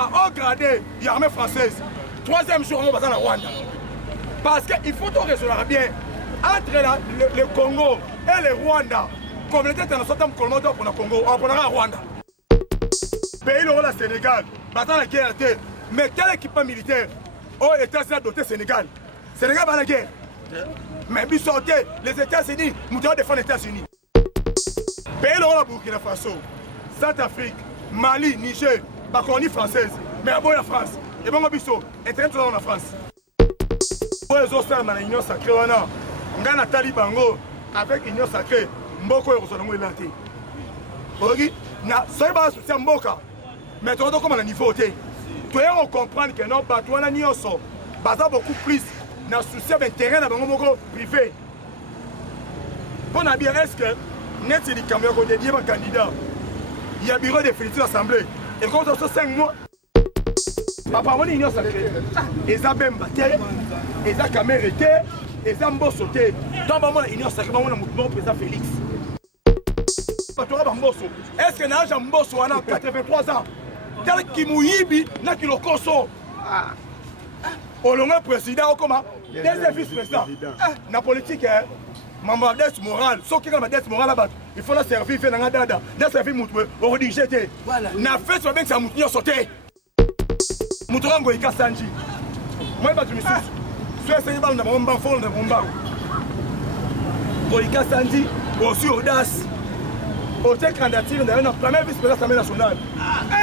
haut gradé de l'armée française. Troisième jour, on va dans Rwanda. Parce qu'il faut tout raisonner bien. Entre le Congo et le Rwanda, communauté internationale pour le Congo, on prendra Rwanda. Pays le Sénégal, dans la guerre, mais quel équipement militaire a été doté au Sénégal? Sénégal va la guerre. Mais puis sortez les États-Unis, nous devons défendre les États-Unis. Pays le Burkina Faso, Centrafrique, Mali, Niger, la colonie française, mais à la France. Et bon, biso, international en France. Pour les autres, dans l'Union sacrée, on a Talibango avec l'Union sacrée, Mboko et Rosolongo et Lanté. Oui, na soyez soutien Mboka, mais tu vois comment le niveau est. Tu dois comprendre que non, tu as un so, bazar beaucoup plus dans souci d'intérêt dans le privé. On a bien est-ce que net c'est du Cameroun qui est candidat. Il y a un bureau définitif d'assemblée. Et quand on se 5 mois. Papa, on est union sacrée. Et ça même bataille, et ça caméra était, et ça m'a sauté. Dans le moment, l'union sacrée, on a mon président Félix. Est-ce que n'a jamais Mbosso a 83 ans? Tel qu'il mouibi, n'a qu'il le conso. Au long président, comment? Deuxième vice-président. La politique, maman dette morale. Sauf qu'il y a ma dette morale là-bas. Il faut la servir, faire un dada. La servir, on redit jeter. N'a fait sur bien que ça m'a sauté. Moutorango et Kassanji. Moi, je me suis dit, c'est un peu de mon banc, fond de mon banc. Goïka Sanji, aussi audace. Au tech candidature, dans la première vice-présidence nationale.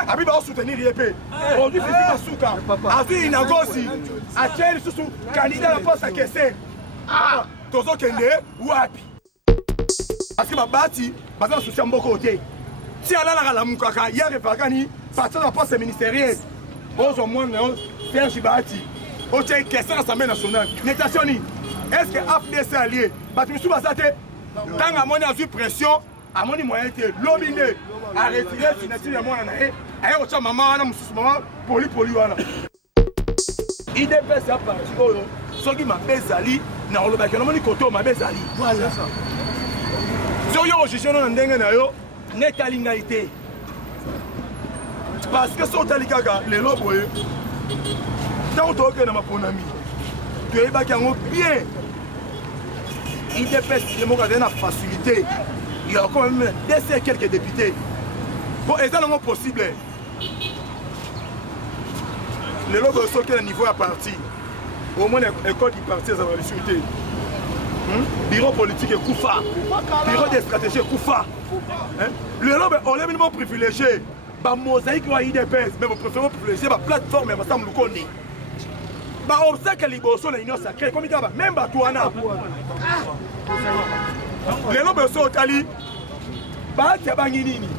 Abi va soutenir l'IEP. Aujourd'hui, c'est Souka. Avi Inagosi. A Tchèle, sous candidat à la poste à Kessé. Ah, Tozo Kende, Wapi. Parce que ma bâti, parce que je suis un bon côté. Si elle a la Moukaka, hier, il va gagner, partir de la poste ministérielle. Au moins, Serge Bati. Au Tchèque, Kessé, l'Assemblée nationale. Nétationi, est-ce que AFDC allié? Tu me suis basaté. Tant à mon avis, pression. À mon moyen était l'obligé à retirer la signature de mon année. Et au tchama maman, maman, poli. IDPS a parti. Ce qui m'a bezali, n'a pas le monde qui m'a bezali. Voilà ça. Si on a gestion en dengue, n'est qu'à l'ingalité. Parce que son talikaga, les lobes, tant que dans ma ponami, tu es bien. IDPS, c'est mon gardien à facilité. Il y a quand même quelques députés. Bon, est-ce que c'est possible? Les lobes sont quel niveau à partir? Au moins, l'école du parti, ça va les sûreté. Bureau politique est Koufa. Bureau de stratégie est Koufa. Le lobby, on est minimum privilégié. La mosaïque ou IDPS, mais vous préférez privilégier la plateforme et la salle de on sait que les sont l'union sacrée. Comme il y a même Batouana. Les lobes sont au Tali. Il y a Banginini.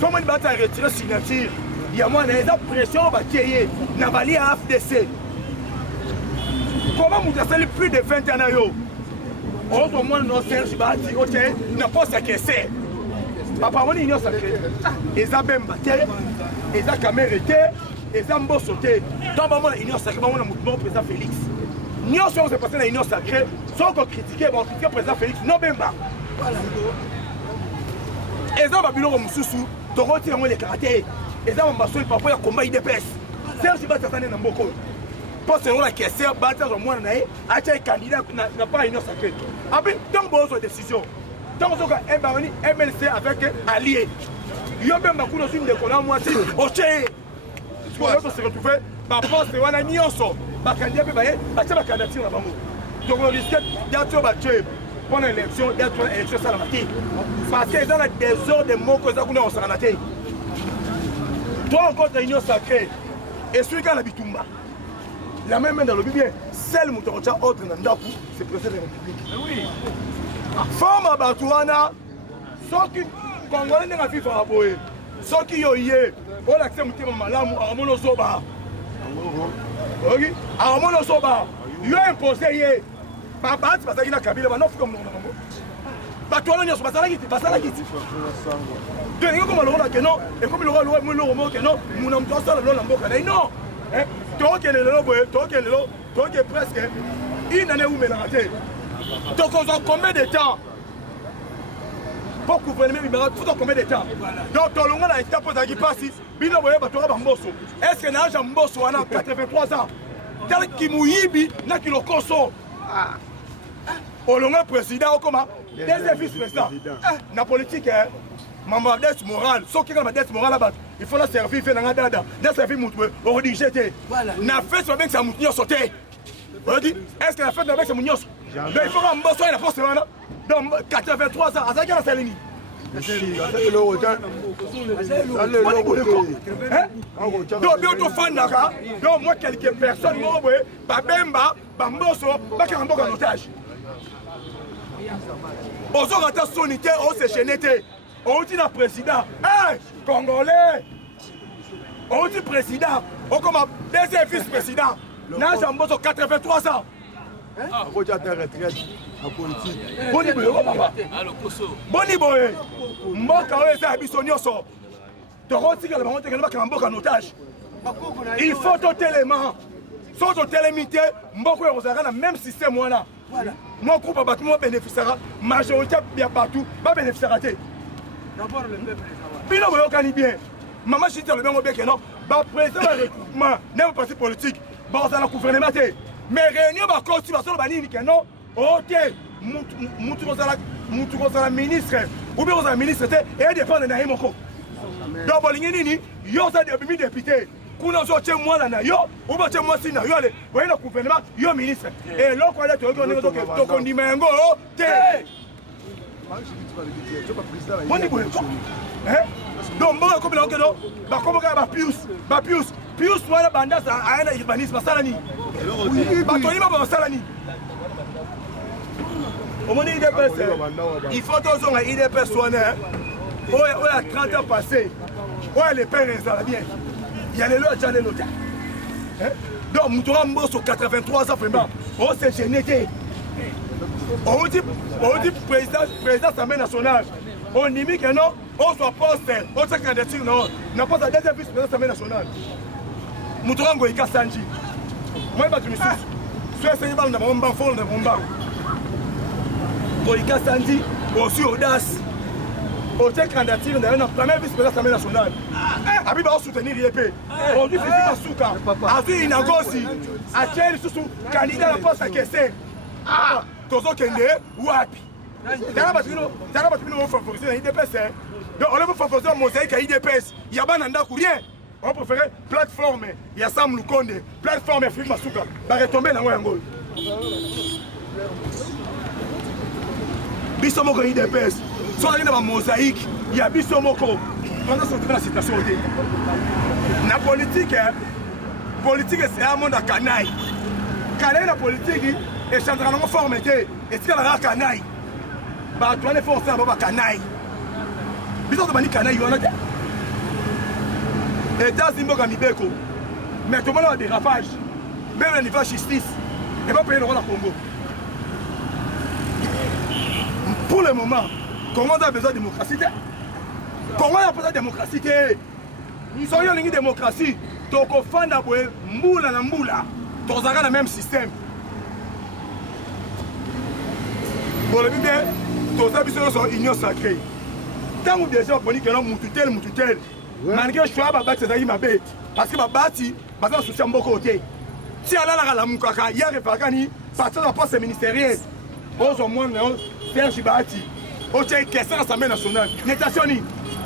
Comment il va retirer la signature? Il y a moins de pression, va tirer. Navali à FDC. Comment vous avez plus de 20 ans? Au moins, nos Serge Bati, n'a pas sa caisse. Papa, on est union sacrée. Et ça même bataille. Et ça caméra était. Et ça m'a sauté. Dans le moment, l'union sacrée, on a mon président Félix. Nous sommes passés dans l'union sacrée. Sans qu'on critique, on critique le président Félix. Non, même pas. Voilà. Et ça, on va au Moussoussou. Tu retires les karatés. Et ça, on va sur le papa, il y a combat IDPS. Serge Bati, ça n'est pas beaucoup. Parce que la caisse, bâtard au moins, un candidat n'a pas une sacrée. Après, tant que vous avez une décision, tant que vous avez un MLC avec allié, il y a même beaucoup de signes de colère, moi aussi. Ok, ce qu'on va se retrouver, par rapport à ce qu'on a mis ensemble, ma candidat peut bailler, ma candidature là-bas. Donc on risque d'être battu pendant l'élection, d'être une élection salamati. Parce qu'il y a des heures de mots que nous avons salamaté. Toi encore, tu as une union sacrée, et celui qui a la bitumba. La même main dans le Bible, celle qui est autre dans le c'est le président de la République. Oui. Forme à Batouana, ceux qui Congolais n'ont pas fait pour aboyer. Ceux qui ont eu, on accepte mon malam, à mon osoba. Oui, à mon osoba. Ils ont imposé, papa, c'est parce qu'il a Kabila, mais non, comme nous. Batouana, il y a ce passage qui tu es comme le que non, et comme le roi que non, mon homme doit faire le non. Toi qui es toi qui es presque une année où mélangé. Donc on a combien de temps? pour gouvernement libéral tout en combien de temps. Donc tout le monde a été posé qui passe, bino boye batora bamboso. Est-ce que n'age mboso a 83 ans? Tel qui mouyibi na ki lokoso. Olonga président comment? Deuxième vice-président. Na politique maman dette morale, sauf que ma dette morale là-bas, il faut la servir faire dans dada, la servir moutou, on redit jeter. Na fait sur avec ça moutou sauter. On dit est-ce que la fête avec ça moutou? Mais il faut un mboso et la force là. Donc 83 ans, à ça qu'il a salini. Donc bientôt fan là, donc moi quelques personnes m'ont envoyé, Babemba, Bamboso, Bakambo en otage. Aux autres sonité, on s'est chaîné, on dit le président, hey, Congolais, on dit président, on comme deuxième vice-président, n'a jamais 83 ans. On va ta retraite en politique. Boni boye, papa. Boni boye. Mboka oyo biso nyonso. Tokotika la bango tekela ka mboka en otage. Il faut totalement. Sans totalimité, mboka oyo kozala na même système wana. Moi groupe bato mo bénéficiera, majorité bien partout, ba bénéficiera té. D'abord le peuple. Bino boyo kani bien. Maman chita le bengo beke non. Ba président de recrutement, même parti politique, ba za la gouvernement té. Mais réunion va continuer sur le banni que non. Ok, mutu kozala ministre ou bien kozala ministre et dépend de Naïmoko. Donc bolingi nini yo ça de député. Kuna zo tche mwana na yo ou ba tche mwasi na yo ale. Voyez le gouvernement yo ministre. Et là quoi là to kondima ngo te. Boni boye. Hein? Donc mboka comme là que non. Ba komoka ba Pius wala banda sa aena urbanisme salani. Batoni ba salani. Au moins IDPS, il faut toujours un IDPS soigné. Il y a 30 ans passés. Il y a les pères bien. Il y a les lois de l'autre. Donc, nous avons sur 83 ans vraiment. On s'est gêné. On dit président de l'Assemblée nationale. On dit que non, on soit poste, on se candidature, non. On n'a pas de deuxième vice-président de l'Assemblée nationale. Nous avons un Sanji. Moi, je suis sûr que c'est un bon fond de mon banc. Boïka Sandy, aussi audace, au tech candidature dans la première vice-président de l'Assemblée nationale. Abiba va soutenir l'IEP. On dit Fifi Masuka, Azu Inagosi, Atiel Soussou, candidat à la poste à Kessé. Tozo Kende, Wapi. T'as pas favoriser l'IDPS. Donc on a favoriser la mosaïque à l'IDPS. Il y a pas d'anda rien. On préfère plateforme, il y a Sam Lukonde, plateforme Fifi Masuka. Va retomber dans Wangol. Bisomoko IDPS, soit dans la mosaïque, il y a Bisomoko. On a sorti de la situation. La politique, c'est un monde à canaille. Canaille, la politique, et c'est en forme. Et c'est la canaille. Bah, tu as les forces à canaille. Bisomoko mani canaille, on a dit. Et dans Zimboka Mibeko, mais tout le monde a des rapages. Même le niveau justice, et pas payer le rôle à Congo. Pour le moment, Congo a besoin de démocratie. Congo a besoin de démocratie. Nous avons une démocratie. Donc, au fond d'abord, moula na moula, tous avons le même système. Pour le bien, tous avons une union sacrée. Tant que déjà on dit que l'on moututel, malgré que je sois bâti, c'est ma bête. Parce que ma bâti, parce que je suis en bon côté. Si elle a la moukaka, hier et Pagani, parce que la poste ministérielle, au moins, Serge Bati, au Tchèque, question de l'Assemblée nationale. Nétationi,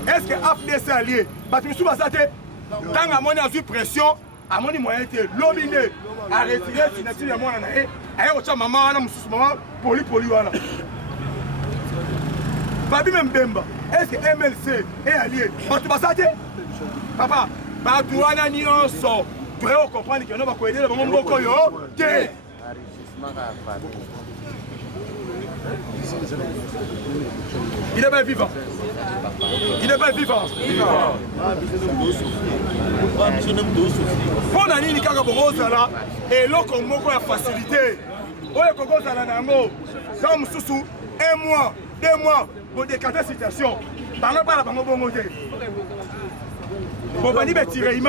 est-ce que AFDC allié, Batimissou Basate, quand on a eu pression, à mon moyen de l'obiner, à retirer la signature de moi, à un maman, à un poli. Babi même Bemba, est-ce que MLC est allié? Batou Basate, papa, Batouana Nyonso, tu vas comprendre que nous allons aider le moment beaucoup. Il est bien vivant. Il est bien vivant. Pour la ligne Kakaborozala, et l'eau comme beaucoup a facilité. Oye Koko Zalanango, comme Soussou, 1 mois, 2 mois, pour décanter la situation. Par là, la banque bongote. Pour venir tirer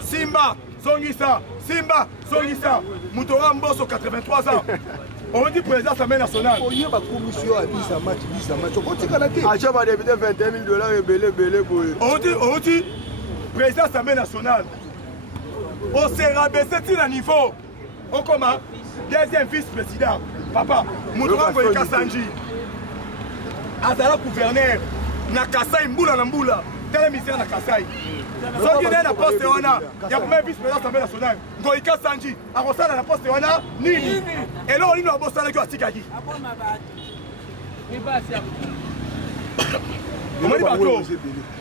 Simba, Zongisa, Simba, Zongisa, Moutora Mbosso, 83 ans. On dit président Assemblée nationale. On y a ma commission à 10 match. On dit qu'on a dit. Achète ma député $21 000 belé. On dit président Assemblée nationale. On s'est rabaissé sur le niveau. On commence. Deuxième vice-président. Papa, Moutoura Goyeka Sanji. Azala gouverneur. Nakasai Mboula Namboula. Tel misère Nakasai. Soki na poste wana. Ya premier vice-président Assemblée nationale. Goyeka Sanji. Arosala na poste wana. Nini. Et là on a bossé avec Atikaki. Comment dit bateau?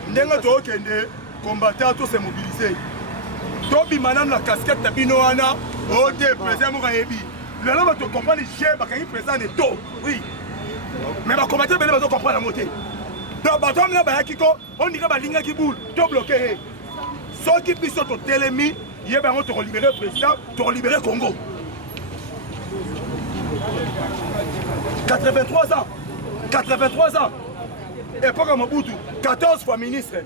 Ndenga to okende combattant tous se mobiliser. Tobi manam la casquette na bino wana. Ote président Mourayebi. Le nom tu comprends les chefs bakangi président de to. Oui. Mais ba combattant bele bato comprendre la montée. Donc bato na ba yakiko on dirait ba linga ki boule. To bloquer. Ceux qui biso to telemi, yeba on te libérer président, te libérer Congo. 83 ans. 83 ans. Époque à Mobutu, 14 fois ministre.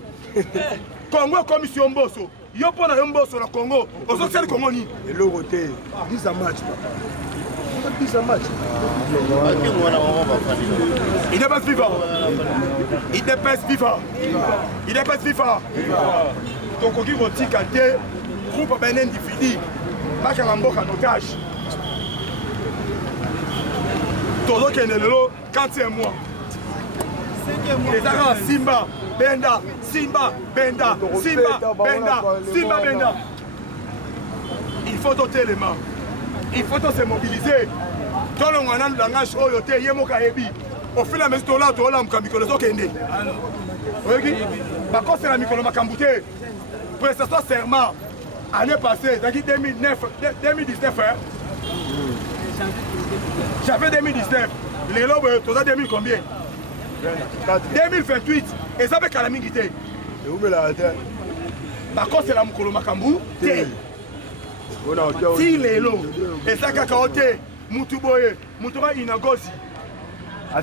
Congo commission Mbosso. Yo pour na Mbosso na Congo. Ozo c'est le Congo ni. Et le côté 10 match papa. 10 match. Il dépasse vivant. Il dépasse vivant. Il dépasse vivant. Donc on dit roti kate groupe ben individu. Pas qu'un mboka otage. Todo kenelelo 45 mois. Les Arabes, Simba, Benda, Simba, Benda, Simba, Benda, Simba, Benda. Il faut doter les mains. Il faut se mobiliser. Dans le langage, au fil de la mesure là, tu as la micro, oui, par contre, c'est la micro, Macambouté. Prestation serment, année passée, 2019, j'avais 2019. Les lobes, tu as 2000 combien? 2028, et ça fait calamité. Et où me la terre? Par contre, c'est la Mukolo Makambu. Si les lots, et ça kakaote, Mutuboye, Mutura Inagosi.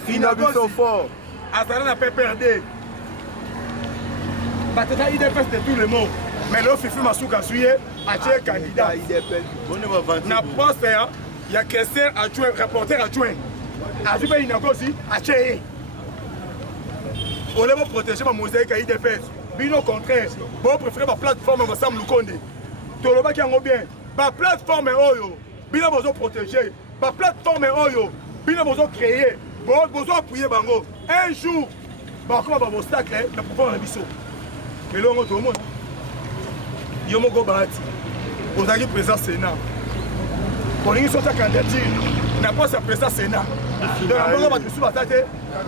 Inagosi fort. Azara n'a pas perdu. Batata IDPS de tous les mots. Mais là, Fifi Masuka Suye, a tué candidat. Na poste, il y a questeur adjoint, reporter adjoint. Azube Inagosi, a tué. On va protéger ma mosaïque à IDPS. Bien au contraire, on préfère ma plateforme ensemble Lukonde. Tout le monde qui a bien. Ma plateforme est Oyo. Bien besoin protéger. Ma plateforme est Oyo. Bien besoin créer. Besoin appuyer Bango. Un jour, comme un obstacle, nous pouvons faire biseau. Mais là, on tout le monde. Yomo Gobat. Vous avez président Sénat. On a une sorte de candidature. N'a pas sa président Sénat.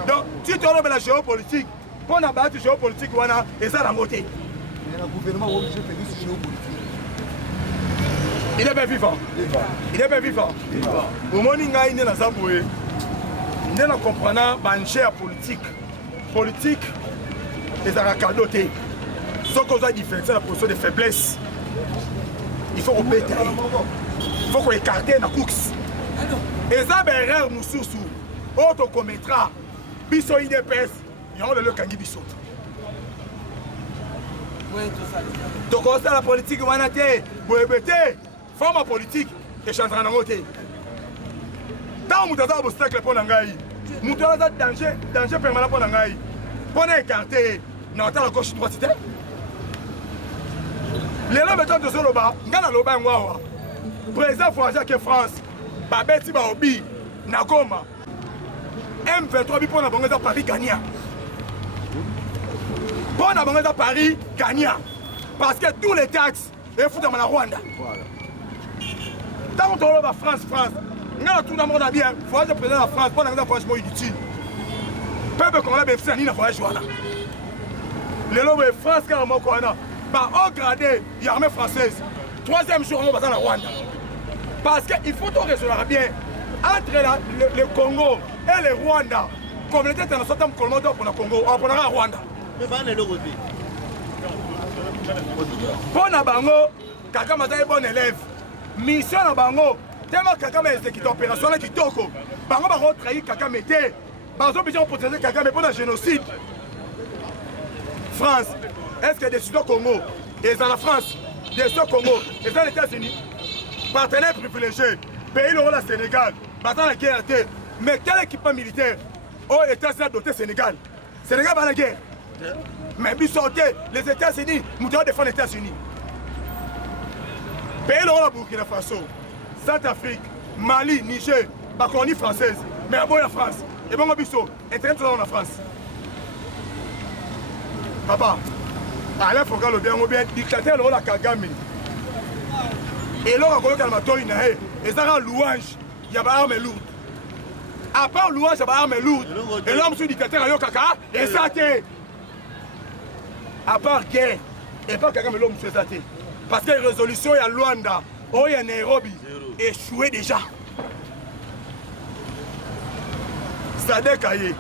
Donc, si tu as la géopolitique, pour la battre géopolitique, et ça la montée. Le gouvernement est obligé de faire du géopolitique. Il est bien vivant. Il est bien vivant. Au moment où il y a une Zamboué, il y a un comprenant banchère politique. Politique, les aracadotés. Sauf qu'on doit différencier la position de faiblesse. Il faut qu'on bêtise. Il faut qu'on écarte la course. Et ça, c'est une erreur, Moussoussou. Autre commettra, biso IDPS, il y a le kangi biso. Donc, on sait la politique, on a été, forme politique, et chantera dans côté. Tant que vous avez un obstacle pour l'angaï, vous avez un danger permanent pour l'angaï. Pour écarter, nous avons la gauche droite. Les gens mettent de Soloba, nous avons le Bangoua. Président Fouaja qui est France, Babeti Baobi, Nagoma. M23 pour la banque de Paris gagnant. Pour la banque de Paris gagnant. Parce que tous les taxes, ils foutent dans la Rwanda. Tant qu'on a France, nous avons tout le monde bien. Il faut que le président de la France, pour la franchement inutile. Peuple qu'on a besoin de voyage. Les lobes de France, carrément, au gradé, il y a l'armée française. Troisième jour, on va dans la Rwanda. Parce qu'il faut tout résoudre bien. Entre le Congo et le Rwanda, la communauté internationale pour le Congo, on prendra le Rwanda. Mais pas le côté. Pour la Bango, Kakama est un bon élève. Mission à Bango, tellement Kakama est exécuté opération qui toko. Bango va trahir Kakama était. Bango besoin de protéger Kakama pour le génocide. France, est-ce que des citoyens Congo, et dans la France, des citoyens Congo, et dans les États-Unis, partenaires privilégiés, pays le Sénégal, dans la guerre. Mais quel équipement militaire oh, États-Unis doté Sénégal? Sénégal va la guerre. Mais puis sortez, les États-Unis, nous devons défendre les États-Unis. Pays le Burkina Faso, Centrafrique, Mali, Niger, la colonie française, mais à la France. Et bon, Internet dans la France. Papa, Alain Foka le bien, dictateur le la Kagame. Et là, on a colloqué et ça rend louange, il y a des armes lourdes. À part louange, il y a des armes lourdes. Et l'homme sur le dictateur, il y a Kaka, et ça t'est. À part guerre, et pas Kagame l'homme sur ça t'est. Parce que la résolution, il y a Luanda, il y a Nairobi, échoué déjà. C'est-à-dire qu'il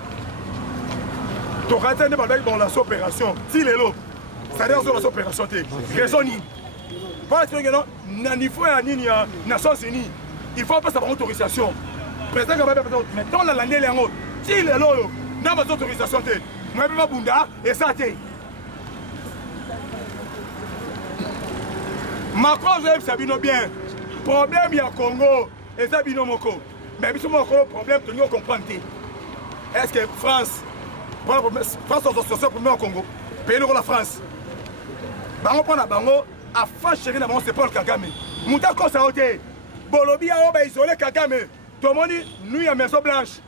tu rentres dans la opération. Si les lots, c'est-à-dire dans la opération, raisonne. Parce que il faut à les Nations Unies, il faut pas savoir autorisation. Président Kabila, mais dans l'année, si les lots, dans votre autorisation, moi je ne peux pas bunda et ça t'est. Macron, j'aime Sabino bien. Problème, il y a Congo et Sabino Moko. Mais si on a un problème, tu dois comprendre. Est-ce que France est le premier au Congo? Pays la France. Bango prend la bango, à face chérie, c'est Paul Kagame. Mouta Kosa Ote. Bolobi a isolé Kagame. Tout le monde dit, nous, il y a Maison Blanche.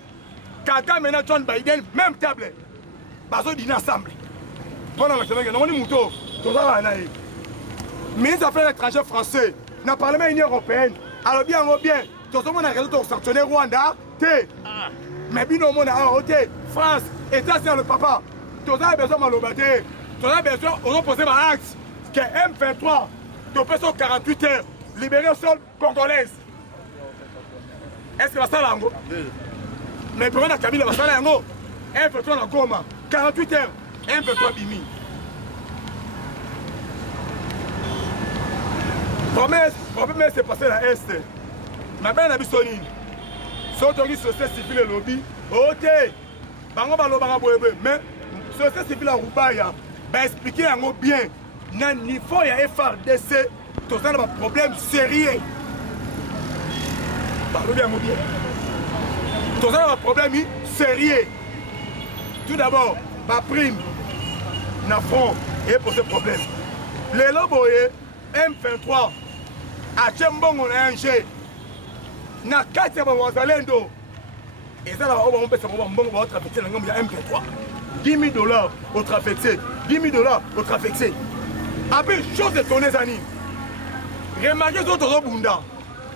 Kagame et John Biden, même table. Bazo dîner ensemble. Pendant la semaine, nous avons dit Mouto. Tout ça va aller. Ministre des Affaires étrangères français, dans le Parlement de l'Union européenne, alors bien, tout le monde a raison de sanctionner Rwanda. Mais bien au monde a France, États-Unis le papa. Tout ça a besoin de l'obaté. Tout ça a besoin de poser un acte que M23, de personnes 48 heures, libérer au sol congolaise. Est-ce que la salle est en mais pour la Kabila, la salle est en M23 la Goma, 48 heures, M23 Bimi. Problème c'est passé à l'Est. Ma belle a sonné. Sautori société civile et lobby. Ok. Bango balo banga boyebe. Mais société civile à Rubaya va expliquer en bien. Nan niveau ya FRDC, tout ça a un problème sérieux. Balo bien bien. Tout ça a un problème sérieux. Tout d'abord, ma prime na front et pour ce problème. Les loboye M23 à Tchembongo na NG na 4 Wazalendo et ça là on peut savoir mbongo va trafiquer na ngam ya M23 $10 000 au trafiqué $10 000 au trafiqué après chose étonnée zani remarquez autres bunda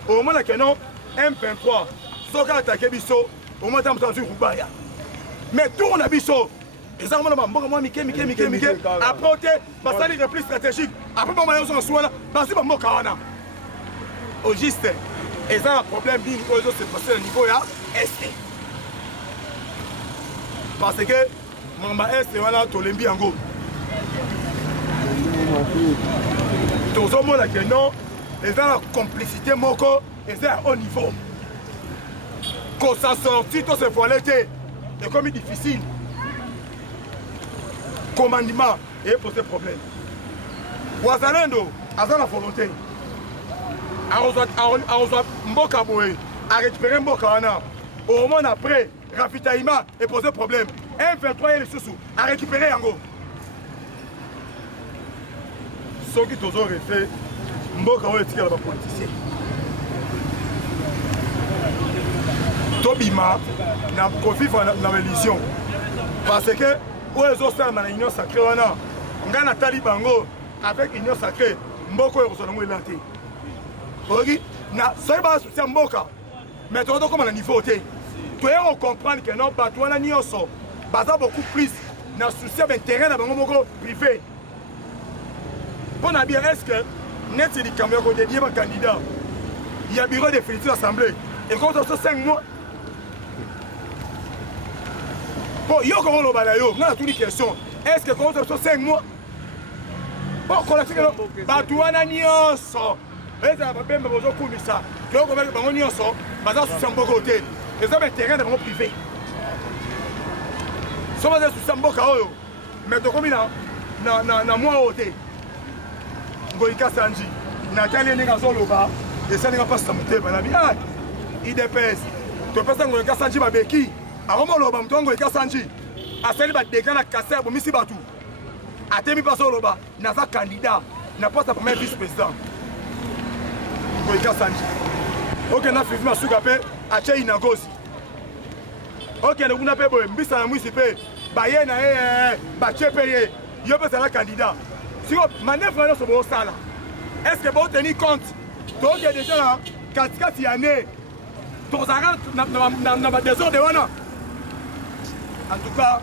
au moment que non M23 soka attaquer biso au moment tam sur Rubaya mais tourne à biso et ça on mbongo moi mike après parce que les replis stratégiques après bon maillot en soi là parce que bon kawana au juste et ça le problème dit aux autres c'est passé au niveau là est parce que mon est voilà tolembi ango tous au monde que non et ça la complicité moko et ça au niveau quand ça sortit tout se voilé et comme difficile commandement et pour ce problème Wazalendo a la volonté à Mboka Boé, à récupérer Mboka Wana. Au moment après, ravitaillement et poser problème. M23 et les sous à récupérer Yango. Ce qui t'ont fait, Mboka Boé est un politicien. Tobima n'a profité de la religion. Parce que, où les autres dans l'union sacrée, on a Talibango avec l'union sacrée. Mboka est retourné à l'État. Ok, na soy ba soutien mboka mais tu dois comme à niveau tu dois comprendre que non bateau na nioso baza beaucoup plus na soutien d'intérêt na bango moko privé bon à bien est-ce que net c'est du camion ko dédié ma candidat il y a bureau définitif assemblée et quand on 5 mois bon yo comment le balayo on a toutes les questions est-ce que quand on 5 mois bon collecter bateau na nioso et ça va bien me poser comme ça. Tu vois comment on y en sort, basé sur son côté. Et ça va être terrain de mon privé. Ça va être sur son côté. Mais tu comme na moi côté. Ngoika Sanji. Nathalie n'est pas sur le bas. Et ça n'est pas sa montée. Il dépasse. topesa ngo eka sanji babeki aroma loba mtongo eka sanji asali ba dégâts na kasser bo misi batu atemi paso loba naza candidat na poste premier vice-président ngo eka sanji OK na fifi masuka pe ache inagosi OK le kuna pe bo mbisa na mwisi pe ba ye na ba chepe ye yo pe sala candidat si manœuvre na so bo sala est-ce que bon tenir compte donc il y a déjà là 4 années tozaka na ba désordre wana en tout cas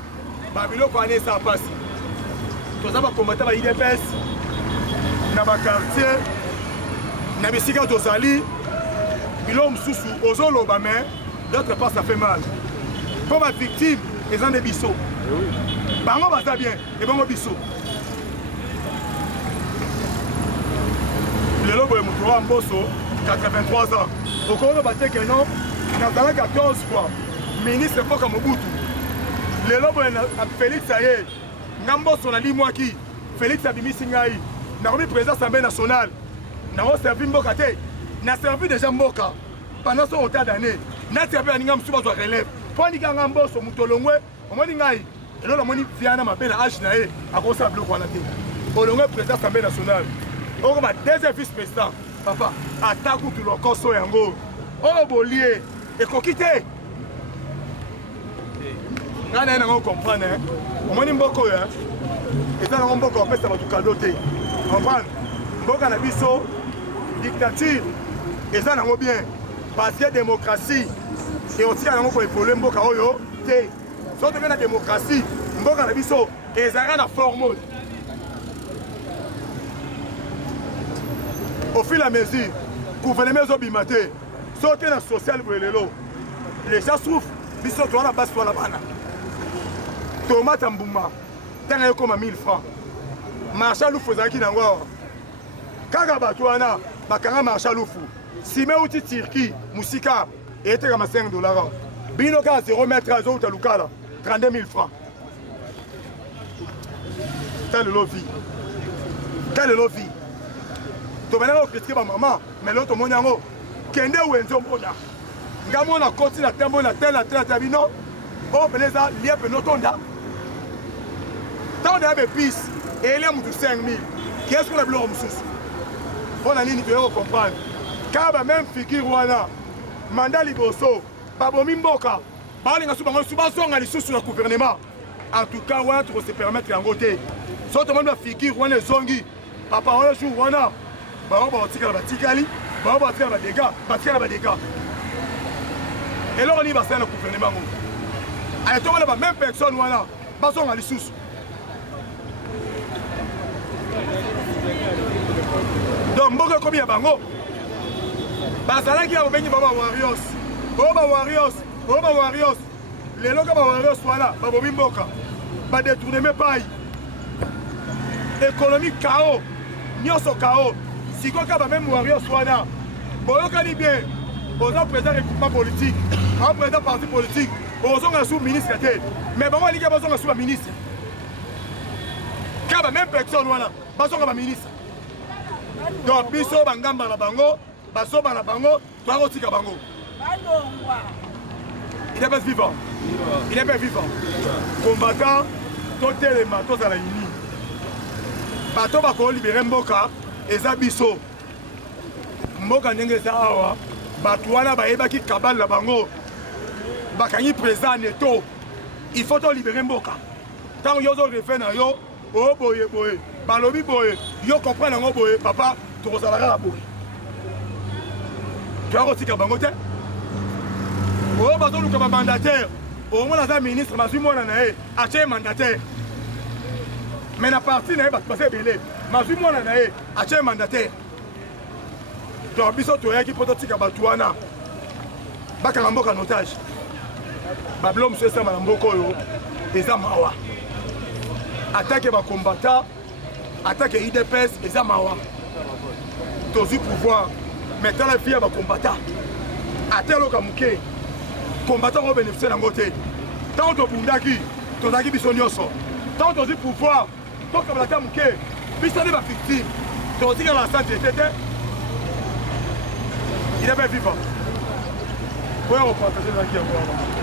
babiloko ane ça passe toza ba combattant ba IDPS na ba quartier na bisika tozali bilo msusu ozoloba mais d'autre part ça fait mal pour ma victime ils ont des bisous bango baza bien et bango bisous le lobo est moutoura mboso 83 ans au cours de bataille que non dans 14 fois ministre Mboka Mobutu le lobo est Félix Aye ngamboso na limwaki Félix abimisi ngai na remis président Assemblée nationale na servi Mboka te na servi déjà Mboka pendant son autant d'années na servi aninga msuba zo relève pour ndika ngamboso mutolongwe omoni ngai elo la moni viana mabela age na ye akosa bloc wana te olongwe président Assemblée nationale oko ba deuxième vice-président papa ataku tu lokoso yango o bolie ekoki te ngana na comprendre hein omoni mboko ya eza na mboko opesa batu cadeau te comprendre mboka na biso dictature eza na bien parce que démocratie et aussi na ko évoluer mboka oyo te soto na démocratie mboka na biso ezara na formule au fil et à mesure gouvernement ezobima te soki na social boelelo les gens souffrent biso towana basi towana bana tomate mbuma tanga ekoma 1000 francs marché lufu ezalaki nango awa kaka bato wana bakanga marché lufu sime uti Turquie musika eyetekama $5 bino kaka 0 mètre ezouta lukala 32 000 francs talelo vie talelo vie tobenaka okritike bamama mais lelo tomoni yango kende wenze omona nga mona koti na tembo na tel na bino oyo pene eza lie pene otonda ntango na ya bepise eyelia mutu 5 000 kiesi kuna biloko mosusu mpo na nini toyei kocomprendre kaka bameme figure wana manda liboso babomi mboka baolinga su bango lisu bazonga lisusu na gouvernement en tout cas wana tokose permettre yango te so tomoni bafigure wana ezongi papa wana jour wana bango baotikala batikali bango batikala badega batikala badega eloko nini basala na gouvernement ngo aye tomona bameme personne wana bazonga lisusu donc mboka ekomi ya bango bazalaki ya bobengi baba warriors oyo bawarriors lelo ka bawarriors wana babomi mboka badetourneme pai économie kao nyonso kao sikoyo ka bameme warriors wana boyokani bien oza président regroupement politique a président parti politique ozonga su ministre te mais bango alingi bazonga su baministre ka bameme personne wana bazonga baministre donc biso bangamba na bango basoba na bango toakotika bango il est pas vivant il est pas vivant combattant totelema tozala uni bato bakolibere mboka eza biso mboka ndenge eza awa bato wana bayebaki kabale na bango bakangi président neto il faut tolibere mboka ntango yo ozorefe na yo oyo boye boye balobi boye yo comprendre yango boye papa tokozala kaka boye toyakotika bango te oyo bazoluka bamandataire omona aza ministre bazwi mwana na ye atie mandataire mais na parti na ye bato baza ebele mazwi mwana na ye atie mandataire donc biso toyaki mpo totika bato wana bakanga mboka na otage babilo mosu esama na mboka oyo eza mawa atake bacombattant atake IDPS eza mawa tozwi pouvoir mais tala fi ya bacombattant ateloka moke combattant ko bénéficier nango te ntango tobundaki tozalaki biso nyonso ntango tozwi pouvoir tokabala ta moke biso nde bavictime tokotikala na santé te te il est bien vivant oya kopartage ezalaki yango wana